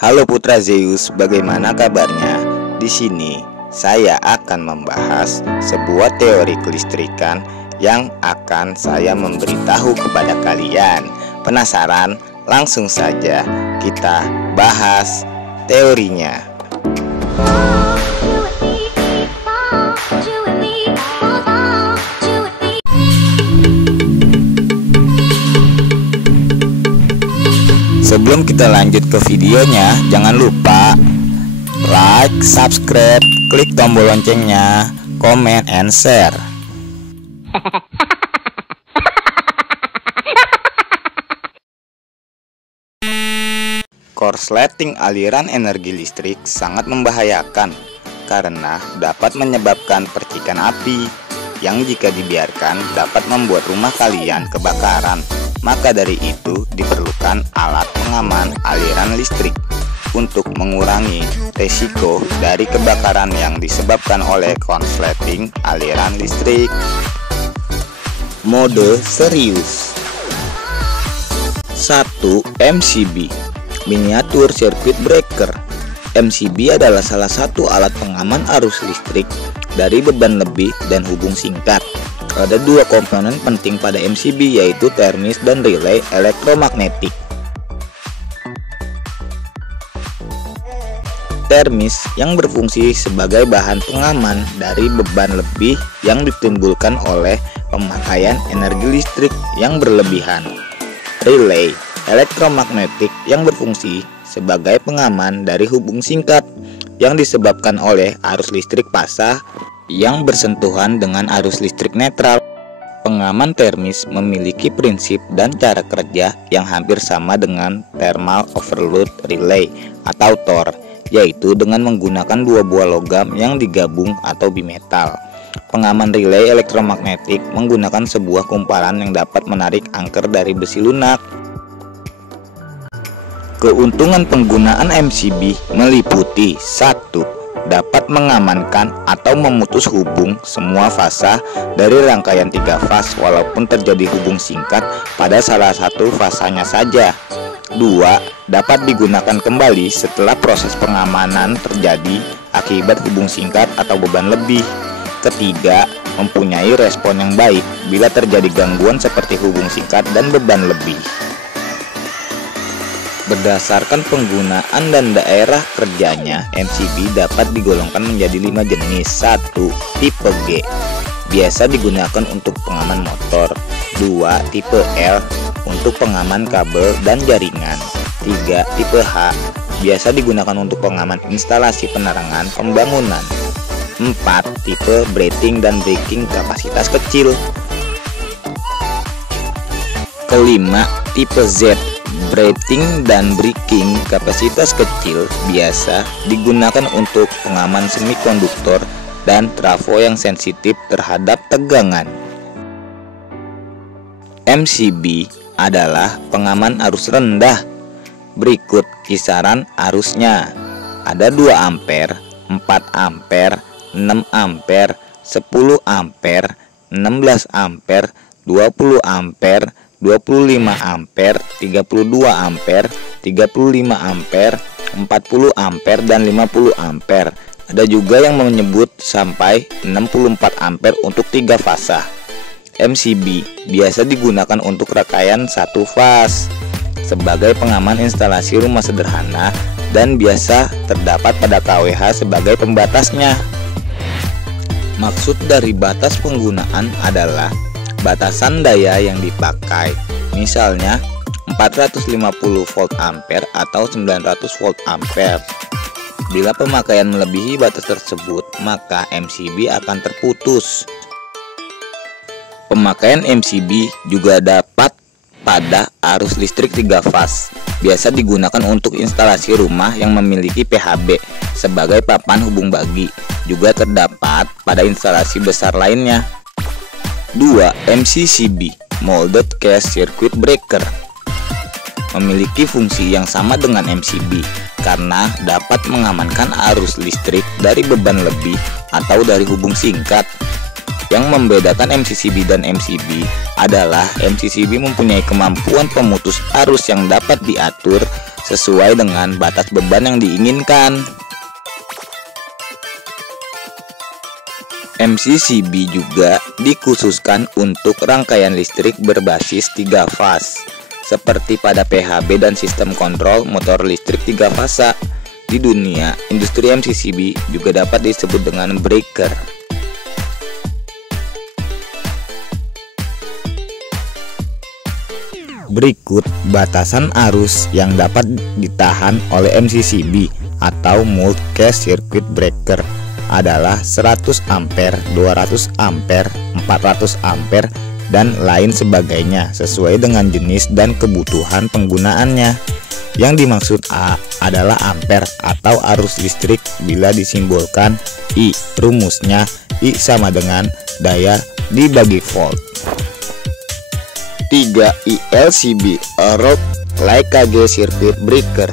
Halo Putra Zeus, bagaimana kabarnya? Di sini saya akan membahas sebuah teori kelistrikan yang akan saya memberitahu kepada kalian. Penasaran? Langsung saja kita bahas teorinya. Sebelum kita lanjut ke videonya, jangan lupa like, subscribe, klik tombol loncengnya, comment, and share. Korsleting aliran energi listrik sangat membahayakan karena dapat menyebabkan percikan api yang jika dibiarkan dapat membuat rumah kalian kebakaran. Maka dari itu diperlukan alat pengaman aliran listrik untuk mengurangi resiko dari kebakaran yang disebabkan oleh korsleting aliran listrik. Mode serius. 1. MCB, Miniatur Circuit Breaker. MCB adalah salah satu alat pengaman arus listrik dari beban lebih dan hubung singkat. Ada dua komponen penting pada MCB, yaitu termis dan relay elektromagnetik. Termis yang berfungsi sebagai bahan pengaman dari beban lebih yang ditimbulkan oleh pemakaian energi listrik yang berlebihan. Relay elektromagnetik yang berfungsi sebagai pengaman dari hubung singkat yang disebabkan oleh arus listrik pasah yang bersentuhan dengan arus listrik netral. Pengaman termis memiliki prinsip dan cara kerja yang hampir sama dengan thermal overload relay atau TOR, yaitu dengan menggunakan dua buah logam yang digabung atau bimetal. Pengaman relay elektromagnetik menggunakan sebuah kumparan yang dapat menarik angker dari besi lunak. Keuntungan penggunaan MCB meliputi 1. Dapat mengamankan atau memutus hubung semua fasa dari rangkaian 3 fas walaupun terjadi hubung singkat pada salah satu fasanya saja. 2. Dapat digunakan kembali setelah proses pengamanan terjadi akibat hubung singkat atau beban lebih. Ketiga, mempunyai respon yang baik bila terjadi gangguan seperti hubung singkat dan beban lebih. Berdasarkan penggunaan dan daerah kerjanya, MCB dapat digolongkan menjadi 5 jenis. 1. Tipe G, biasa digunakan untuk pengaman motor. 2. Tipe L, untuk pengaman kabel dan jaringan. 3. Tipe H, biasa digunakan untuk pengaman instalasi penerangan pembangunan. 4. Tipe breathing dan breaking kapasitas kecil. Kelima, tipe Z, breathing dan breaking kapasitas kecil, biasa digunakan untuk pengaman semikonduktor dan trafo yang sensitif terhadap tegangan. MCB adalah pengaman arus rendah. Berikut kisaran arusnya. Ada 2 ampere, 4 ampere, 6 ampere, 10 ampere, 16 ampere, 20 ampere, 25 ampere, 32 ampere, 35 ampere, 40 ampere, dan 50 ampere. Ada juga yang menyebut sampai 64 ampere untuk 3 fasa. MCB biasa digunakan untuk rangkaian 1 fas sebagai pengaman instalasi rumah sederhana dan biasa terdapat pada kWh sebagai pembatasnya. Maksud dari batas penggunaan adalah batasan daya yang dipakai, misalnya 450 volt ampere atau 900 volt ampere. Bila pemakaian melebihi batas tersebut, maka MCB akan terputus. Pemakaian MCB juga dapat pada arus listrik 3 fas, biasa digunakan untuk instalasi rumah yang memiliki PHB sebagai papan hubung bagi, juga terdapat pada instalasi besar lainnya. 2. MCCB, Molded Case Circuit Breaker, memiliki fungsi yang sama dengan MCB karena dapat mengamankan arus listrik dari beban lebih atau dari hubung singkat. Yang membedakan MCCB dan MCB adalah MCCB mempunyai kemampuan pemutus arus yang dapat diatur sesuai dengan batas beban yang diinginkan. MCCB juga dikhususkan untuk rangkaian listrik berbasis 3 fase, seperti pada PHB dan sistem kontrol motor listrik 3 fasa. Di dunia, industri MCCB juga dapat disebut dengan breaker. Berikut batasan arus yang dapat ditahan oleh MCCB atau multi-case circuit breaker adalah 100 ampere, 200 ampere, 400 ampere, dan lain sebagainya sesuai dengan jenis dan kebutuhan penggunaannya. Yang dimaksud A adalah ampere atau arus listrik bila disimbolkan I. Rumusnya I sama dengan daya dibagi volt. 3. ILCB or like-case circuit breaker,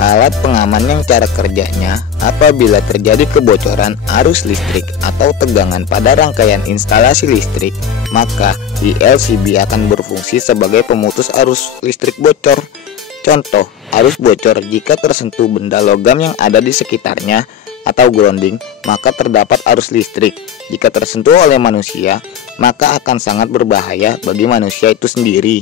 alat pengaman yang cara kerjanya apabila terjadi kebocoran arus listrik atau tegangan pada rangkaian instalasi listrik, maka ILCB akan berfungsi sebagai pemutus arus listrik bocor. Contoh, arus bocor jika tersentuh benda logam yang ada di sekitarnya atau grounding, maka terdapat arus listrik. Jika tersentuh oleh manusia, maka akan sangat berbahaya bagi manusia itu sendiri.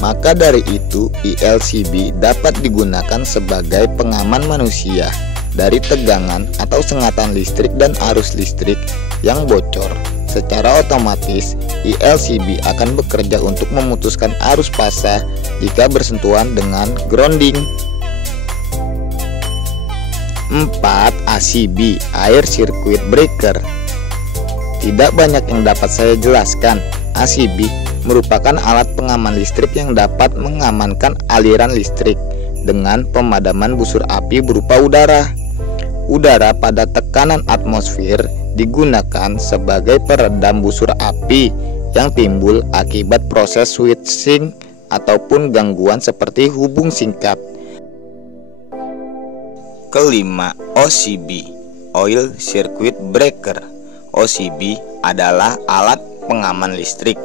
Maka dari itu, ILCB dapat digunakan sebagai pengaman manusia dari tegangan atau sengatan listrik dan arus listrik yang bocor. Secara otomatis, ILCB akan bekerja untuk memutuskan arus fasa jika bersentuhan dengan grounding. 4. ACB Air Circuit Breaker. Tidak banyak yang dapat saya jelaskan. ACB merupakan alat pengaman listrik yang dapat mengamankan aliran listrik dengan pemadaman busur api berupa udara. Udara pada tekanan atmosfer digunakan sebagai peredam busur api yang timbul akibat proses switching ataupun gangguan seperti hubung singkat. Kelima, OCB Oil Circuit Breaker. OCB adalah alat pengaman listrik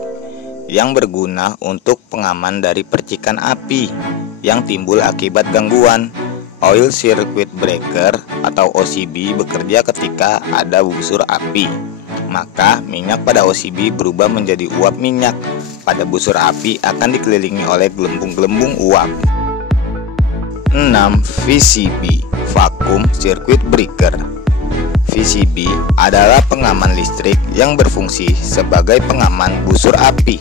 yang berguna untuk pengaman dari percikan api yang timbul akibat gangguan. Oil Circuit Breaker atau OCB bekerja ketika ada busur api. Maka minyak pada OCB berubah menjadi uap minyak. Pada busur api akan dikelilingi oleh gelembung-gelembung uap. 6. VCB Vacuum Circuit Breaker. VCB adalah pengaman listrik yang berfungsi sebagai pengaman busur api.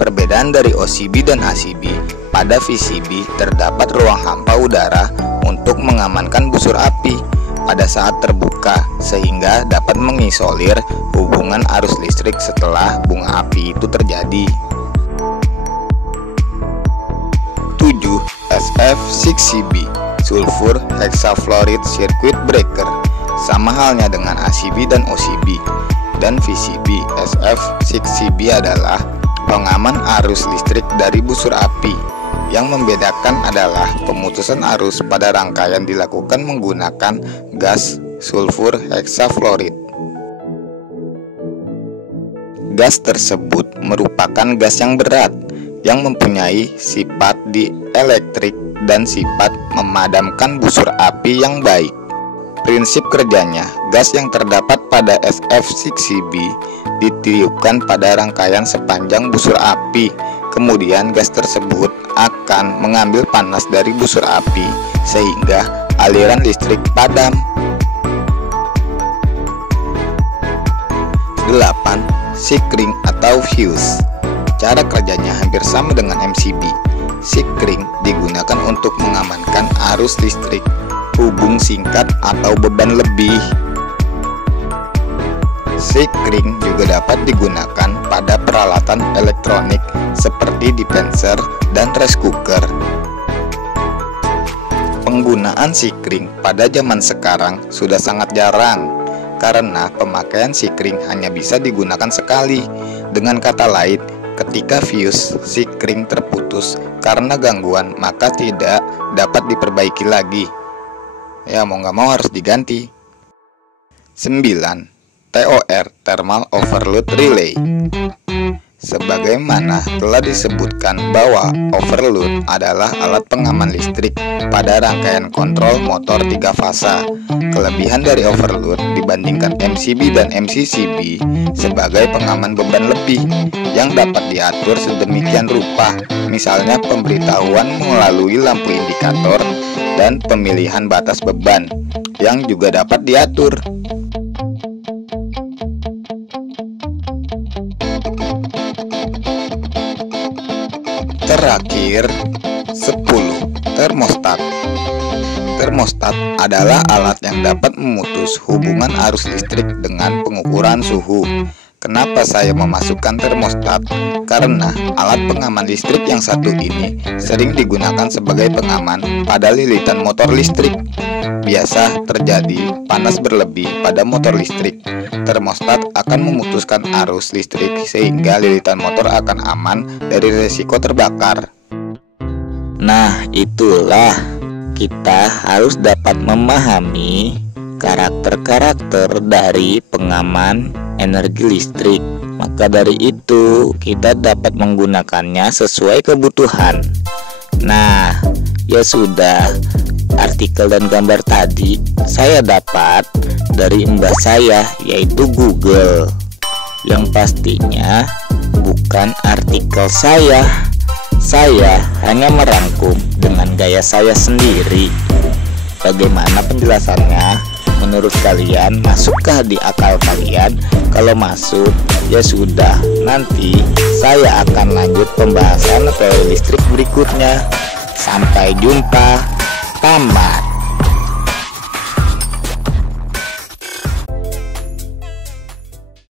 Perbedaan dari OCB dan ACB, pada VCB terdapat ruang hampa udara untuk mengamankan busur api pada saat terbuka, sehingga dapat mengisolir hubungan arus listrik setelah bunga api itu terjadi. 7. SF6CB Sulfur Hexafluoride Circuit Breaker. Sama halnya dengan ACB dan OCB dan VCB, SF6CB adalah pengaman arus listrik dari busur api. Yang membedakan adalah pemutusan arus pada rangkaian dilakukan menggunakan gas sulfur hexafluoride. Gas tersebut merupakan gas yang berat yang mempunyai sifat dielektrik dan sifat memadamkan busur api yang baik. Prinsip kerjanya, gas yang terdapat pada SF6CB ditiupkan pada rangkaian sepanjang busur api. Kemudian gas tersebut akan mengambil panas dari busur api sehingga aliran listrik padam. 8. Sikring atau fuse. Cara kerjanya hampir sama dengan MCB. Sikring digunakan untuk mengamankan arus listrik, hubung singkat atau beban lebih. Sikring juga dapat digunakan pada peralatan elektronik seperti dispenser dan rice cooker. Penggunaan sikring pada zaman sekarang sudah sangat jarang karena pemakaian sikring hanya bisa digunakan sekali. Dengan kata lain, ketika fuse sikring terputus karena gangguan, maka tidak dapat diperbaiki lagi. Ya mau nggak mau harus diganti. 9. TOR Thermal Overload Relay. Sebagaimana telah disebutkan bahwa overload adalah alat pengaman listrik pada rangkaian kontrol motor 3 fasa. Kelebihan dari overload dibandingkan MCB dan MCCB sebagai pengaman beban lebih yang dapat diatur sedemikian rupa, misalnya pemberitahuan melalui lampu indikator dan pemilihan batas beban yang juga dapat diatur. Terakhir, 10. Termostat. Termostat adalah alat yang dapat memutus hubungan arus listrik dengan pengukuran suhu. Kenapa saya memasukkan termostat? Karena alat pengaman listrik yang satu ini sering digunakan sebagai pengaman pada lilitan motor listrik. Biasa terjadi panas berlebih pada motor listrik. Termostat akan memutuskan arus listrik sehingga lilitan motor akan aman dari risiko terbakar. Nah, itulah kita harus dapat memahami karakter-karakter dari pengaman energi listrik. Maka dari itu kita dapat menggunakannya sesuai kebutuhan. Nah, ya sudah, artikel dan gambar tadi saya dapat dari mbah saya, yaitu Google. Yang pastinya bukan artikel saya. Saya hanya merangkum dengan gaya saya sendiri. Bagaimana penjelasannya? Menurut kalian, masukkah di akal kalian? Kalau masuk, ya sudah, nanti saya akan lanjut pembahasan teori listrik berikutnya. Sampai jumpa, tamat.